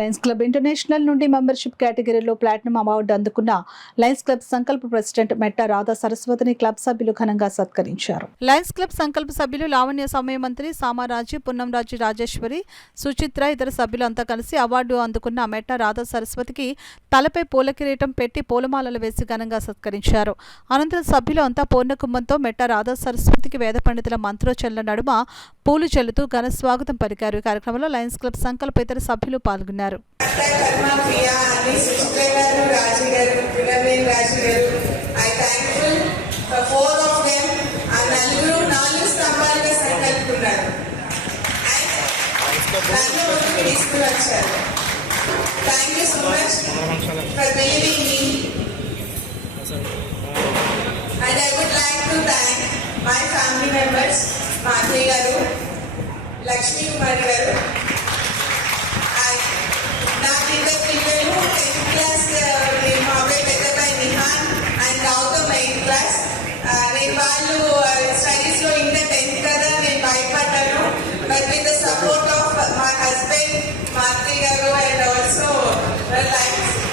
Lions club international నుండి membership కేటగిరీలో platinum award అందుకున్న లయన్స్ క్లబ్ సంకల్ప ప్రెసిడెంట్ మెట్ట రాధా సరస్వతిని క్లబ్ సభ్యులు ఘనంగా సత్కరించారు. లయన్స్ క్లబ్ సంకల్ప సభ్యులు లావణ్య సమయ మంత్రి సామారాజు, పున్నంరాజు, రాజేశ్వరి, సుచిత్ర, ఇతర సభ్యులు అంతా కలిసి అవార్డు అందుకున్న మెట్ట రాధా సరస్వతికి తలపై పూల కిరీటం పెట్టి పూలమాలలు వేసి ఘనంగా సత్కరించారు. అనంతరం సభ్యులు అంతా పూర్ణకుంభంతో మెట్ట రాధా సరస్వతికి వేద పండితుల మంత్రోచ్చరణల నడుమ పూలు చెల్లుతూ ఘన స్వాగతం పలికారు. ఈ కార్యక్రమంలో లయన్స్ క్లబ్ సంకల్ప ఇతర సభ్యులు పాల్గొన్నారు. Thank you so much for believing me. And I would like to thank my family members, Madhuri Garu, Lakshmi Kumar Garu,